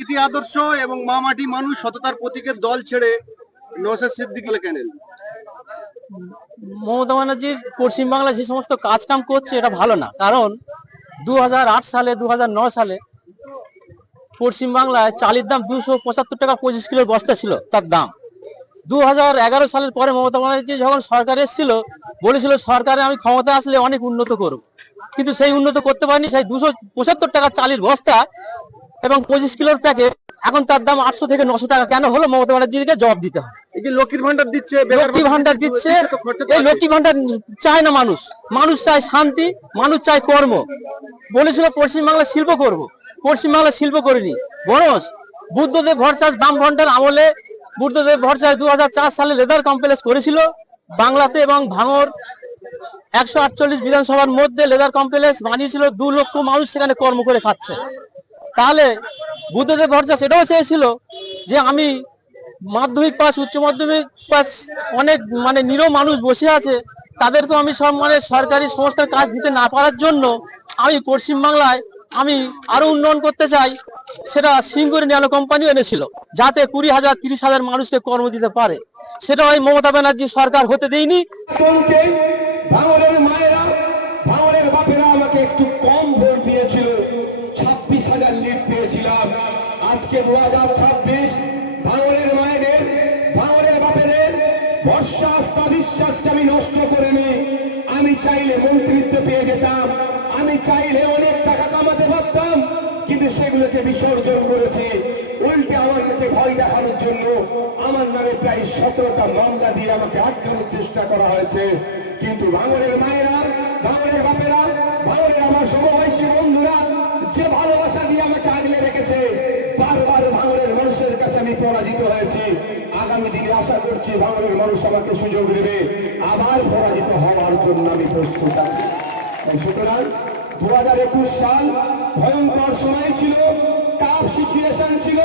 নীতি আদর্শ এবং মামাটি মানুষ সততার প্রতীকের দল ছেড়ে নওশাদ সিদ্দিকী কেন? মমতা ব্যানার্জির পশ্চিমবাংলায় যে সমস্ত কাজ কাম করছে এটা ভালো না। কারণ 2008 সালে 2009 সালে পশ্চিমবাংলায় চালের দাম 275 টাকা 25 কিলোর বস্তা ছিল তার দাম। 2011 সালের পরে মমতা ব্যানার্জি যখন সরকার এসেছিল বলেছিল সরকারে আমি ক্ষমতা আসলে অনেক উন্নত করব, কিন্তু সেই উন্নত করতে পারিনি। সেই 275 টাকা চালের বস্তা এবং 25 কিলোর প্যাকেট এখন তার দাম 800 থেকে 900 টাকা কেন হলো? মমতা ব্যানার্জিকে জবাব দিতে হবে। এই যে লক্ষ্মীর ভান্ডার দিচ্ছে, লক্ষ্মী ভান্ডার দিচ্ছে, এই লক্ষ্মী ভান্ডার চায় না মানুষ। মানুষ চায় শান্তি, মানুষ চায় কর্ম। বলেছিল পশ্চিমবাংলা শিল্প করব, পশ্চিমবাংলা শিল্প করিনি। বরং বুদ্ধদেব ভট্টাচার্য বামফ্রন্টের আমলে বুদ্ধদেব ভট্টাচার্য 2004 সালে লেদার কমপ্লেক্স করেছিল বাংলাতে, এবং ভাঙর 148 বিধানসভার মধ্যে লেদার কমপ্লেক্স বানিয়েছিল। 2 লক্ষ মানুষ সেখানে কর্ম করে খাচ্ছে। তাহলে বুদ্ধদেব ভট্টাচার্য এটাও চেয়েছিল যে আমি মাধ্যমিক পাস, উচ্চ মাধ্যমিক পাস অনেক নিরীহ মানুষ বসে আছে, তাদেরকে আমি সব সরকারি সংস্থার কাজ দিতে না পারার জন্য আমি পশ্চিমবাংলায় আমি আরো উন্নয়ন করতে চাই। সেটা সিঙ্গুর ন্যানো কোম্পানিও এনেছিল যাতে 20,000 30,000 মানুষকে কর্ম দিতে পারে। সেটা ওই মমতা ব্যানার্জি সরকার হতে দেয়নি। ভাঙড়ের মায়েরা, ভাঙড়ের বাপেরা আমাকে একটু কম ভোট দিয়েছিল, 26,000 লিড পেয়েছিলাম। আজকে 2026 ভাঙড়ের মায়েদের, ভাঙড়ের বাপেদের ভরসা আস্থা বিশ্বাসকে আমি নষ্ট করিনি। আমি চাইলে মন্ত্রিত্ব পেয়ে যেতাম, আমি চাইলে অনেক টাকা কামাতে পারতাম, কিন্তু সেগুলোকে বিসর্জন করেছে। উল্টে আমার কাছে ভয় দেখানোর জন্য আমার নামে প্রায় 17টা মামলা দিয়ে আমাকে আটকানোর চেষ্টা করা হয়েছে। কিন্তু ভাঙড়ের মায়েরা, ভাঙড়ের বাপেরা, ভাঙড়ের আমার সমবয়সী বন্ধুরা যে ভালোবাসা দিয়ে আমাকে আগলে রেখেছে, বারবার ভাঙড়ের মানুষের কাছে আমি পরাজিত হয়েছি। আগামী দিনে আশা করছি ভাঙড়ের মানুষ আমাকে সুযোগ দেবে, আবার পরাজিত হওয়ার জন্য আমি প্রস্তুত আছি। সুতরাং 2021 সাল ভয়ঙ্কর সময় ছিল, টাফ সিচুয়েশন ছিল।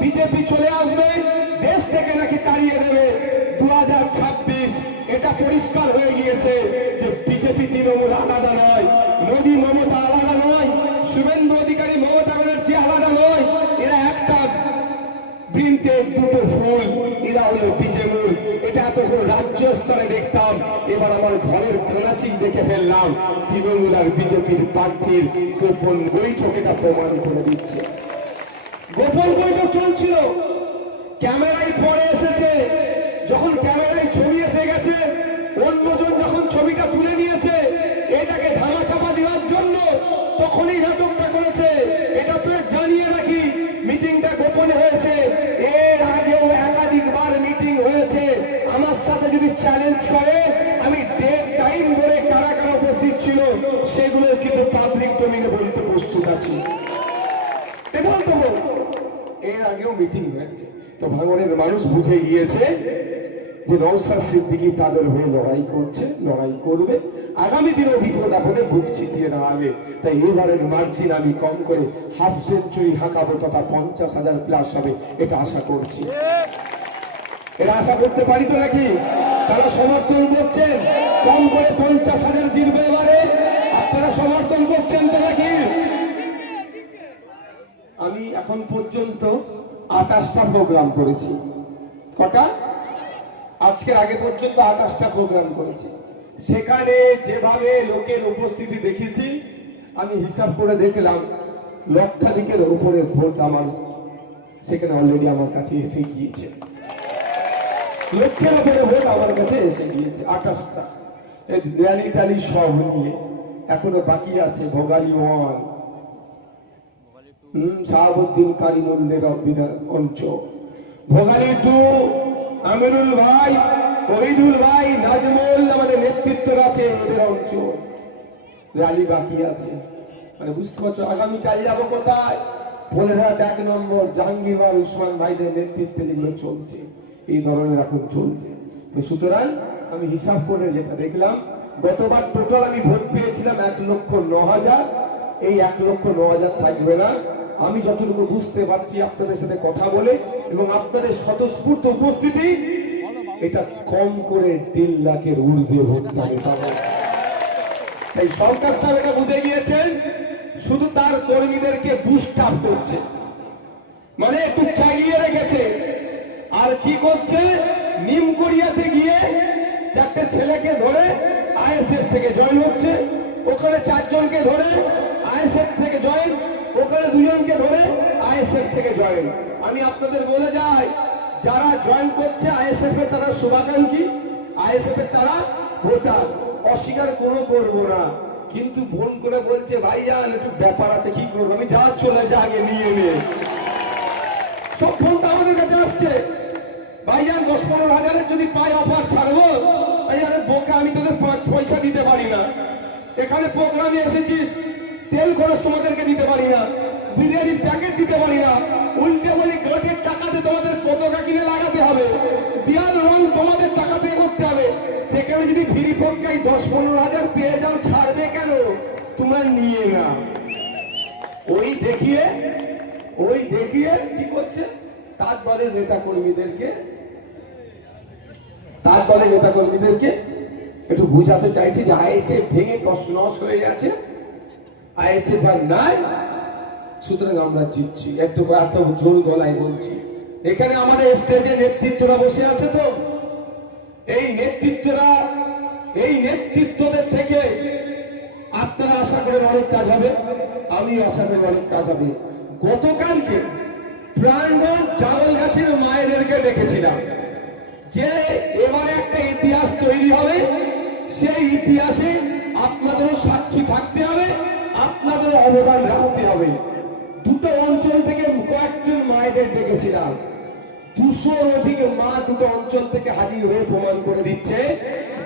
বিজেপি চলে আসবে, দেশ থেকে নাকি তাড়িয়ে দেবে। 2026 এটা পরিষ্কার হয়ে গিয়েছে যে বিজেপি তৃণমূল আলাদা নয়, মোদী মমতা আলাদা নয়, শুভেন্দু অধিকারী মমতা ব্যানার্জি আলাদা নয়। এরা একটা বৃন্তে দুটো ফুল, এরা হলো বিজেমূল। এটা এতক্ষণ রাজ্য স্তরে দেখতাম, এবার আমার ঘরের কানাচি দেখে ফেললাম। তৃণমূল আর বিজেপির প্রার্থীর গোপন বৈঠক এটা প্রমাণ করে দিচ্ছে। গোপন বৈঠক চলছিল, ক্যামেরায় পরে এসেছে। যখন ক্যামেরায় ছবি এসে গেছে, অন্যজন যখন ছবিটা তুলে নিয়েছে এটাকে ধামাচাপা দেওয়ার জন্য, তখনই নাটকটা করেছে। এটা আপনার জানিয়ে রাখি, মিটিংটা গোপনে হয়েছে। এর আগেও একাধিকবার মিটিং হয়েছে। আমার সাথে যদি চ্যালেঞ্জ করে আমি ডেট টাইম বলে কারা কারা উপস্থিত ছিল সেগুলো কিন্তু পাবলিক ডোমেইনে বলতে প্রস্তুত আছি। দেখুন তো, এর আগেও মিটিং হয়েছে। তো ভাঙড়ের মানুষ বুঝে গিয়েছে যে নওশাদ সিদ্দিকী তাদের হয়ে লড়াই করছে, লড়াই করবে, আগামী দিনে বিপদ আপদে বুক চিতিয়ে দাঁড়াবে। তাই এবারের মার্জিন আমি কম করে হাফ সেঞ্চুরি হাঁকাবো, তথা 50,000 প্লাস হবে, এটা আশা করছি। এটা আশা করতে পারি তো নাকি? তারা সমর্থন করছেন, কম করে 50,000 জিতবে এবারে। আপনারা সমর্থন করছেন তো নাকি? আমি এখন পর্যন্ত 28টা প্রোগ্রাম করেছি। কটা? আজকের আগে পর্যন্ত 28টা প্রোগ্রাম করেছি। সেখানে যেভাবে লোকের উপস্থিতি দেখেছি, আমি হিসাব করে দেখলাম লক্ষাধিকের উপরে ভোট আমার সেখানে অলরেডি আমার কাছে এসে গিয়েছে। লক্ষের উপরে ভোট আমার কাছে এসে গিয়েছে 28টা। এই র্যালি ট্যালি সব নিয়ে এখনো বাকি আছে ভোগালী 1, শাহাবুদ্দিন কারিমুল্লের অঞ্চল, ভোগালী 2, আমিরুল ভাই, ওহিদুল ভাই, নাজমুল আমাদের নেতৃত্ব আছে, ওদের অঞ্চল র্যালি বাকি আছে। বুঝতে পারছো আগামীকাল যাবো কোথায়? পোলেরহাট 1 নম্বর জাহাঙ্গীর আর উসমান ভাইদের নেতৃত্বে যেগুলো চলছে, এই ধরনের এখন চলছে। তো সুতরাং আমি হিসাব করে যেটা দেখলাম, গতবার টোটাল আমি ভোট পেয়েছিলাম 1,09,000। এই 1,09,000 থাকবে না। আমি যতটুকু বুঝতে পারছি আপনাদের সাথে কথা বলে এবং আপনাদের স্বতঃস্ফূর্ত উপস্থিতি, এটা কম করে 3 লাখের ঊর্ধ্বে ভোট পাবে। তাই সরকার সাহেব এটা বুঝে গিয়েছেন, শুধু তার কর্মীদেরকে বুস্ট আপ করছে। মানে একটু চাগিয়ে রেখেছে। আর কি করছে, নিম কোরিয়াতে গিয়ে 4টে ছেলেকে ধরে আইএসএফ থেকে জয়েন হচ্ছে, ওখানে 4 জনকে ধরে আইএসএফ থেকে জয়েন, ওখানে 2 জনকে ধরে আইএসএফ থেকে জয়েন। আমি আপনাদের বলে যাই, যারা জয়েন করছে আইএসএফ এর তারা শুভাকাঙ্ক্ষী, আইএসএফ এর তারা ভোটার, অস্বীকার কোনো করবো না। কিন্তু ফোন করে বলছে ভাইজান একটু ব্যাপার আছে, কি করবো, আমি যা চলে যা আগে নিয়ে নে। সব ফোন তো আমাদের কাছে আসছে, ভাইজান 10-15 হাজারের যদি পাই অফার ছাড়বো। আরে বোকা, আমি তোদের 5 পয়সা দিতে পারি না, এখানে প্রোগ্রামে এসেছিস, তেল খরচ তোমাদেরকে দিতে পারি না, বিরিয়ানির প্যাকেট দিতে পারি না, উল্টে বলি গাঁটের টাকাতে তোমাদের পতাকা কিনে লাগাতে হবে, দেয়াল রং তোমাদের টাকা দিয়ে করতে হবে। সেখানে যদি ফ্রি পক্ষায় 10-15 হাজার পেয়ে যাও, ছাড়বে কেন? তোমরা নিয়ে না। ওই দেখিয়ে কি করছে, তার দলের নেতা কর্মীদেরকে একটু বুঝাতে চাইছে যে আইএসএফ ভেঙে তছনছ হয়ে যাচ্ছে, আইএসএফ আর নাই, সুতরাং আমরা জিতছি। এত জোর গলায় বলছি। এখানে আমাদের স্টেজে নেতৃত্বরা বসে আছে তো, এই নেতৃত্বদের থেকে আপনারা আশা করেন অনেক কাজ হবে, আমি আশা করি অনেক কাজ হবে। গতকালকে প্রাণগঞ্জ জাবল গাছের মায়েদেরকে ডেকেছিলাম যে এবারে একটা ইতিহাস তৈরি হবে, সেই ইতিহাসে আপনাদেরও সাক্ষী থাকতে হবে, আপনাদের অবদান রাখতে হবে। 2টো অঞ্চল থেকে কয়েকজন মায়েদের ডেকেছিলাম, 200-র অধিক মা 2টো অঞ্চল থেকে হাজির হয়ে প্রমাণ করে দিচ্ছে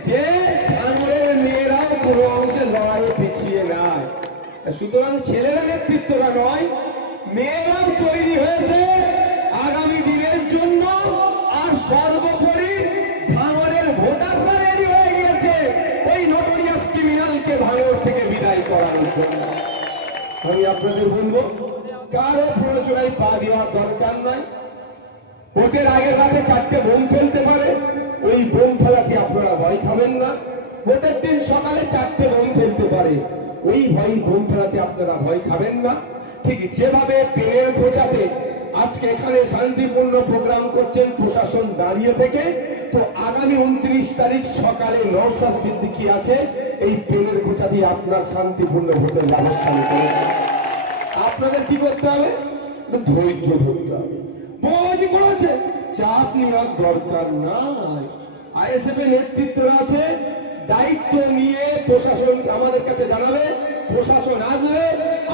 যে ভাঙড়ের মেয়েরাও কোনো অংশে লড়াইয়ে পিছিয়ে নাই। সুতরাং ছেলেরা নেতৃত্বরা নয়, মেয়েরাও তৈরি হয়েছে আগামী দিনের জন্য। আর সর্বোপরি ভাঙড়ের ভোটাররা রেডি হয়ে গিয়েছে ওই নোটোরিয়াস ক্রিমিনালকে ভাঙড় থেকে বিদায় করার জন্য। আমি আপনাদের বলবো, কারো প্ররোচনায় পা দেওয়ার দরকার নাই। ভোটের আগের রাতে 4টে বোম ফেলতে পারে, ওই বোম ফেলাতে আপনারা ভয় খাবেন না। ভোটের দিন সকালে 4টে বোম ফেলতে পারে, ওই বোম ফেলাতে আপনারা ভয় খাবেন না। ঠিক যেভাবে পেনের খোঁচাতে আজকে এখানে শান্তিপূর্ণ প্রোগ্রাম করছেন প্রশাসন দাঁড়িয়ে থেকে, তো আগামী 29 তারিখ সকালে নওশাদ সিদ্দিকী আছে, এই পেনের খোঁচা দিয়ে আপনার শান্তিপূর্ণ ভোটের ব্যবস্থা নিতে হবে। আপনাদের কি করতে হবে, ধৈর্য ধরতে হবে। বোমাবাজি করেছে, চাপ নেওয়ার দরকার নাই। আইএসএফ এর নেতৃত্ব আছে, দায়িত্ব নিয়ে প্রশাসন আমাদের কাছে জানাবে, প্রশাসন আসবে,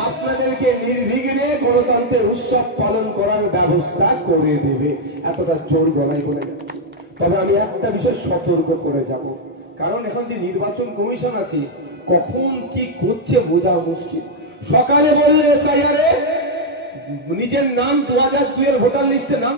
আপনাদেরকে নির্বিঘ্নে গণতন্ত্রের উৎসব পালন করার ব্যবস্থা করে দেবে। এতটা জোর গলায় বলে যাচ্ছে। তবে আমি একটা বিষয় সতর্ক করে যাব, কারণ এখন যে নির্বাচন কমিশন আছে, কখন কি করছে বোঝা মুশকিল। সকালে বললে এসআইআর নিজের নাম 2002 এর ভোটার লিস্টে নাম